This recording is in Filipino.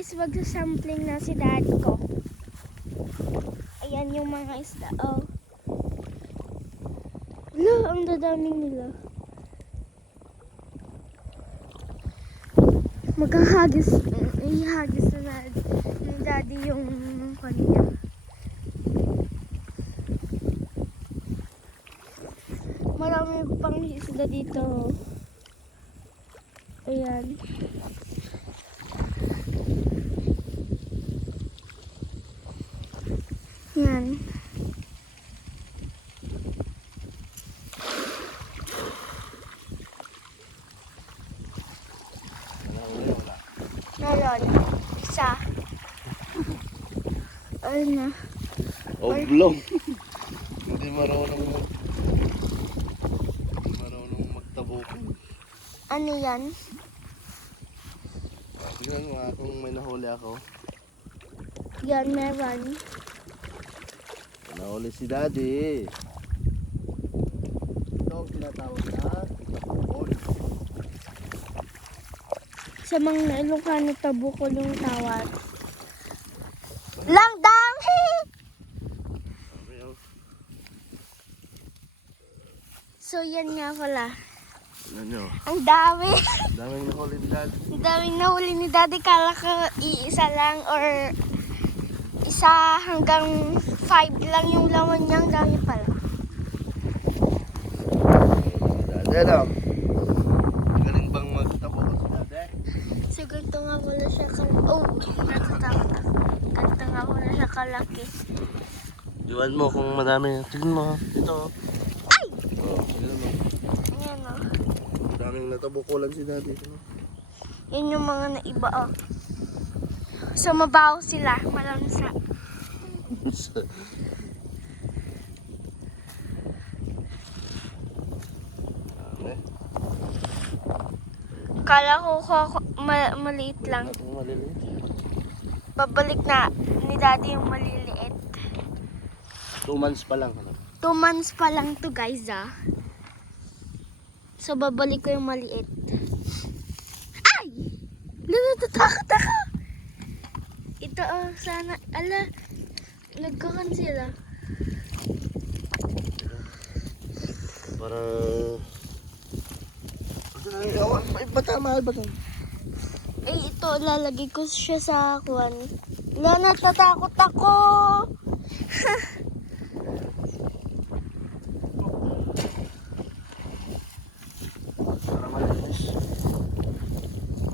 guys, magsasampling na si daddy ko. Ayan yung mga isda. Oh. Wala, ang dadaming nila. Ihagis na ni daddy yung kanya. Marami pang isda dito. Ayan. Yan. Meron. Isa. Ayun na. Oblong. Hindi marunong magtabukan. Ano yan? Tingnan mo kung may nahuli ako. Yan, meron. Nahuli si daddy. Ito ang tinatawag na huli. Sa mga Ilocano, tabukol yung tawag. Langdang! So, yan nga pala. Tingnan nyo. Ang dami. Daming nahuli ni daddy. Ang daming nahuli ni daddy. Kala ko iisa lang or isa hanggang 5 lang yung laman niya. Ang dami pala. Daddy, ano? Galing bang magtabukol si daddy? So, ganito nga pala siya kalaki. Oh, natatakot ako. Ganito nga pala siya kalaki. Iwan mo kung madami. Tingnan mo. Ito. Ay! Oh, tingnan mo. Ayan o. Daming natabukulan si daddy. Yan yung mga naiba oh. So, mabaho sila. Malansa. Kala ko maliit lang. Babalik na ni daddy yung maliliit. 2 months pa lang. 2 months pa lang to guys ah. So babalik ko yung maliit. Ay! Natatakot ako! Ito oh, sana. Ala, nagkakan sila. Parang... May bata, mahal ba ito? Eh ito, lalagay ko siya sa kwan. Wala, natatakot ako!